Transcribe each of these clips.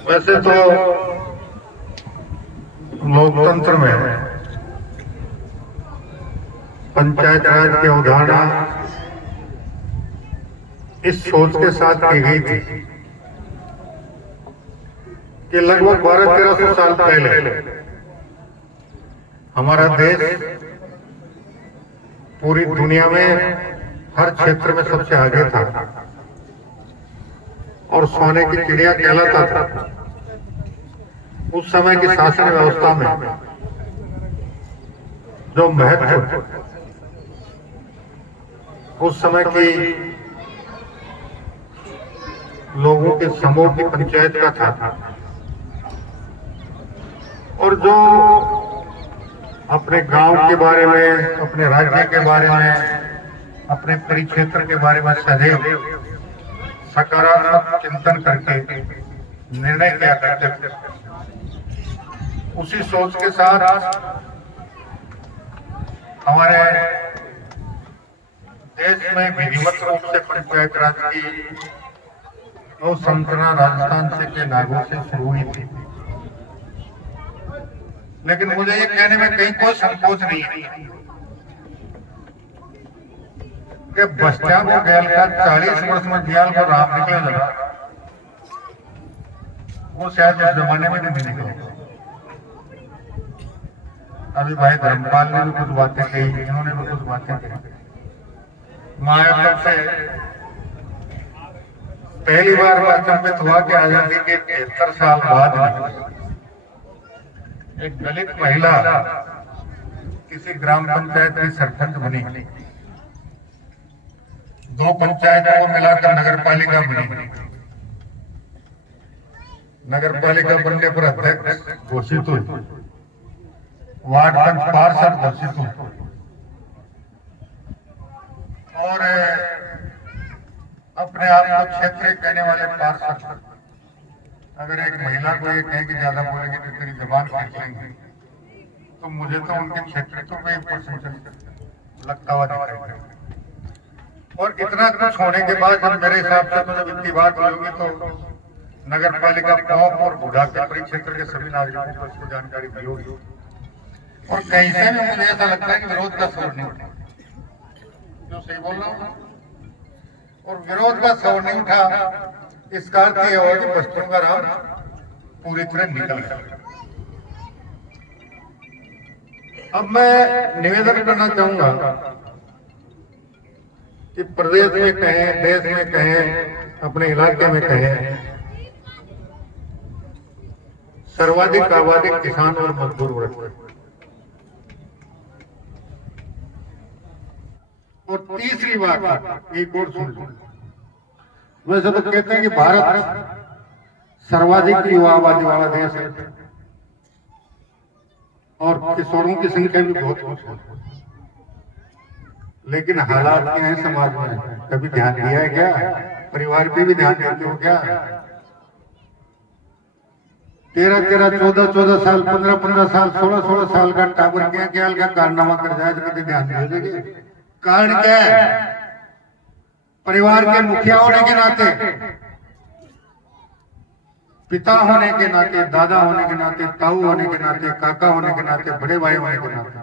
वैसे तो लोकतंत्र में पंचायत राज की अवधारणा इस सोच के साथ की गई थी कि लगभग 1200-1300 साल पहले हमारा देश पूरी दुनिया में हर क्षेत्र में सबसे आगे था और सोने की चिड़िया कहलाता था। उस समय की शासन व्यवस्था में जो महत्व उस समय की लोगों के समूह की पंचायत का था और जो अपने गांव के बारे में, अपने राज्य के बारे में, अपने परिक्षेत्र के बारे में सदैव सकारात्मक चिंतन करके निर्णय किया करते थे। उसी सोच के साथ हमारे देश में विधिवत रूप से पंचायत राज की वो संरचना राजस्थान से के लागू से शुरू हुई थी। लेकिन मुझे ये कहने में कहीं कोई संकोच नहीं है कि बच्चा को गैल का 40 वर्ष में दियाल को राम निकले लगा, वो शायद उस जमाने में नहीं निकले। अभी भाई धर्मपाल ने भी कुछ बातें कही, इन्होंने भी कुछ बातें कही। माया से पहली बार अचंभित हुआ कि आजादी के 73 साल बाद एक दलित महिला किसी ग्राम पंचायत की सरपंच बनी, 2 पंचायतों को मिलाकर नगर पालिका बनी। नगर पालिका बनने पर अध्यक्ष घोषित हुई, वार्ड पंच पार्षद घोषित हुई और अपने आप को क्षेत्रीय कहने वाले पार्षद अगर एक महिला को ये कहे कि ज्यादा बोलेंगे तो तेरी जबान काट लेंगे, तो मुझे तो उनके क्षेत्रों पे प्रशंसन लगता हुआ दिखाई देगा। और इतना कुछ होने के बाद जब मेरे हिसाब से तो जब इतनी बात होगी तो नगर पालिका पौप और बुढ़ा के परिक्षेत्र के सभी नागरिकों को इसकी जानकारी दी होगी। और कहीं से भी मुझे ऐसा लगता है कि विरोध का स्वर नहीं उठा, जो सही बोल रहा हूँ, और विरोध का स्वर नहीं उठा। इसका अर्थ यह होगा कि बच्चों का राम पूरी तरह निकल गया। अब मैं निवेदन करना चाहूंगा कि प्रदेश में कहें, देश में कहें, अपने इलाके में कहें, सर्वाधिक आबादी किसान और मजदूर वर्ग। और तीसरी बात एक और सुन लो, वैसे तो कहते हैं कि भारत सर्वाधिक युवा आबादी वाला देश है और किशोरों की संख्या भी बहुत है, लेकिन हालात क्या है समाज में, कभी ध्यान दिया है क्या? परिवार पे भी ध्यान देते हो क्या? 13-13, 14-14 साल, 15-15 साल, 16-16 साल का टाबर क्या का कारनामा कर जाए तो कभी ध्यान नहीं देंगे। कारण क्या है? परिवार के मुखिया होने के नाते, पिता होने के नाते, दादा होने के नाते, ताऊ होने के नाते, काका होने के नाते, बड़े भाई होने के नाते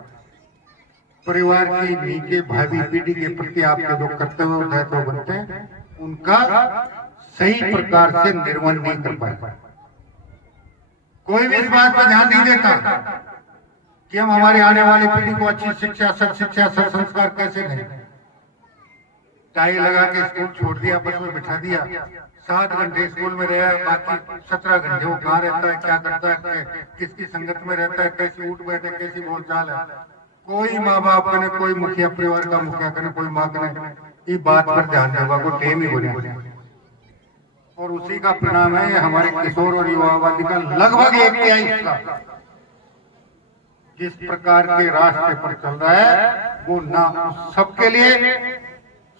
परिवार की नीचे भावी पीढ़ी के प्रति आपके जो कर्तव्य और दायित्व बनते हैं उनका सही प्रकार से निर्वहन नहीं कर पाए। कोई भी इस बात पर ध्यान नहीं देता कि हम हमारी आने वाली पीढ़ी को अच्छी शिक्षा, सत्शिक्षा, सत्संस्कार कैसे दें। टाई लगा के स्कूल छोड़ दिया, बस में बिठा दिया, 7 घंटे स्कूल में रहा, बाकी 17 घंटे वो कहाँ रहता है, क्या करता है, किसकी संगत में रहता है, कैसी उठ बैठे, कैसी बोलचाल है। कोई माँ बाप ने, कोई मुखिया परिवार का मुखिया करे, कोई माँ करे, इस बात पर ध्यान देगा को टेम ही बोले। और उसी का परिणाम है हमारे किशोर और युवा आबादी का लगभग 1/3 हिस्सा जिस प्रकार के रास्ते पर चल रहा है वो ना सबके लिए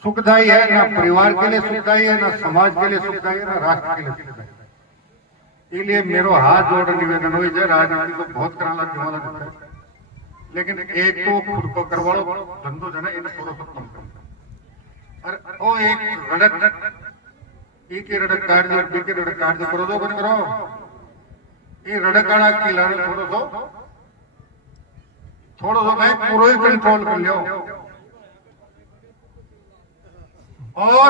सुखदायी है, ना परिवार के लिए सुखदायी है, ना समाज के लिए सुखदायी है, ना राष्ट्र के लिए सुखदायी है। इसलिए मेरो हाथ जोड़ निवेदन हो जाए, राजनीति को बहुत कराना जुम्मा लगता है, लेकिन एक तो खुद को करवाओ, धंधो जन इन्हें थोड़ा सा कम करो। और वो एक रड़क एक रड़क कार्य और बी के रड़क कार्य करो, दो करो ये रड़काना की लाने थोड़ो सो भाई पूरा ही कंट्रोल कर लियो और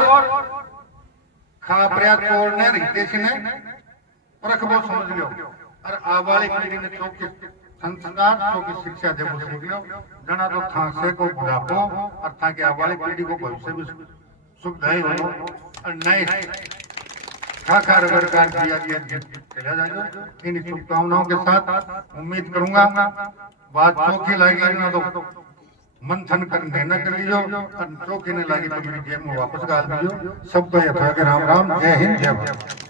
खापरिया कोर ने रितेश ने रखबो समझ लियो और आवाली पीढ़ी ने चौकी संस्कार चौकी शिक्षा देवो सीख लियो घना तो खांसे को बुढ़ापो और ताकि आवाली पीढ़ी को भविष्य भी सुखदायी हो और नए खाखा रगड़कार दिया गया चला जाएगा। इन शुभकामनाओं के साथ उम्मीद करूंगा बात चौकी लगेगी ना तो मंथन कर देना कर लीजिए और चौकी नहीं लगी तो मेरी जेब में वापस डाल दीजिए। सबको यथार्थ राम राम, जय हिंद, जय भारत।